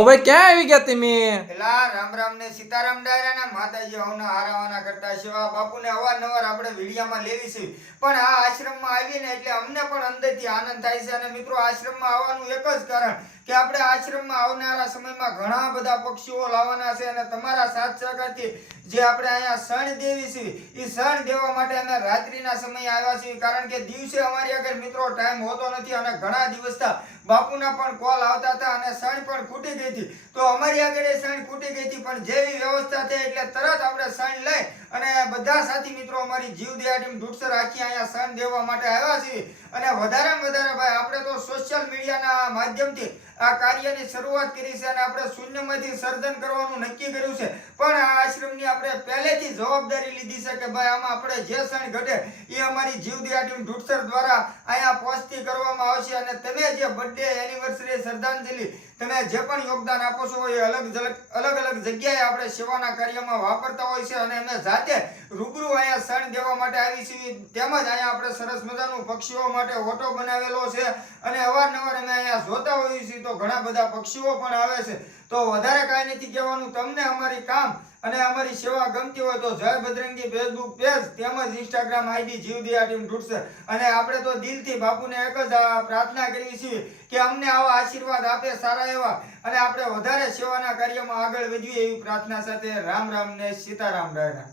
ભાઈ ક્યાં આવી ગયા તમે? એલા રામ રામ ને સીતારામ ડાયરાના માતાજી હવના હારાવાના કરતા સેવા બાપુને અવારનવાર આપણે વિડીયામાં લેવી છે, પણ આ આશ્રમમાં આવીને એટલે અમને પણ અંદરથી આનંદ થાય છે. અને મિત્રો આશ્રમમાં આવવાનું એક જ કારણ કે આપણે આશ્રમમાં આવનારા સમયમાં ઘણા બધા પક્ષીઓ લાવવાના છે અને તમારા સાથ સહકારથી જે આપણે અહીંયા શણ દેવી છે એ શણ દેવા માટે અમે રાત્રિના સમયે આવ્યા છીએ, કારણ કે દિવસે અમારી આગળ મિત્રો ટાઈમ હોતો નથી અને ઘણા દિવસથી બાપુના પણ કોલ આવતા હતા અને શણ પણ ખૂટી ગઈ હતી. તો અમારી આગળ શણ ખૂટી ગઈ હતી, પણ જેવી વ્યવસ્થા થઈ એટલે તરત આપણે શણ લઈ અને બધા સાથી મિત્રો અમારી જીવદયા ટીમ ઢૂઢસર આખી અહીંયા શણ દેવા માટે આવ્યા છીએ. અને વધારેમાં વધારે ભાઈ આપણે તો સોશિયલ મીડિયાના માધ્યમથી આ કાર્યની શરૂઆત કરી છે અને આપણે શૂન્યમાંથી સર્જન કરવાનું નક્કી કર્યું છે, પણ આ આશ્રમની આપણે પહેલેથી જવાબદારી લીધી છે કે ભાઈ આમાં આપણે જે શણ ઘટે એ અમારી જીવદયા ટીમ ઢૂઢસર દ્વારા અહીંયા પહોંચતી કરવામાં આવશે. અને તમે જે બર્થડે એનિવર્સરી શ્રદ્ધાંજલિ તમે જે પણ યોગદાન આપો છો એ અલગ અલગ જગ્યાએ આપણે સેવાના કાર્યમાં વાપરતા હોય છે અને અમે જાતે રૂબરૂ અહીંયા શણ દેવા માટે આવી છીએ. તેમજ અહીંયા આપણે સરસ મજાનું પક્ષીઓ માટે ઓટો બનાવેલો છે અને અવારનવાર અમે અહીંયા જોતા હોઈએ છીએ તો ઘણા બધા પક્ષીઓ પણ આવે છે. તો વધારે કાંઈ નથી કહેવાનું, તમને અમારી કામ અને અમારી સેવા ગમતી હોય તો જય બજરંગી ફેસબુક પેજ તેમજ ઇન્સ્ટાગ્રામ આઈડી જીવદયા ટીમ ઢૂઢસર. અને આપણે તો દિલથી બાપુને એક જ પ્રાર્થના કરવી છીએ કે અમને આવા આશીર્વાદ આપે સારા એવા, અને આપણે વધારે સેવાના કાર્યમાં આગળ વધીએ એવી પ્રાર્થના સાથે રામ રામ ને સીતારામ ડાયરા.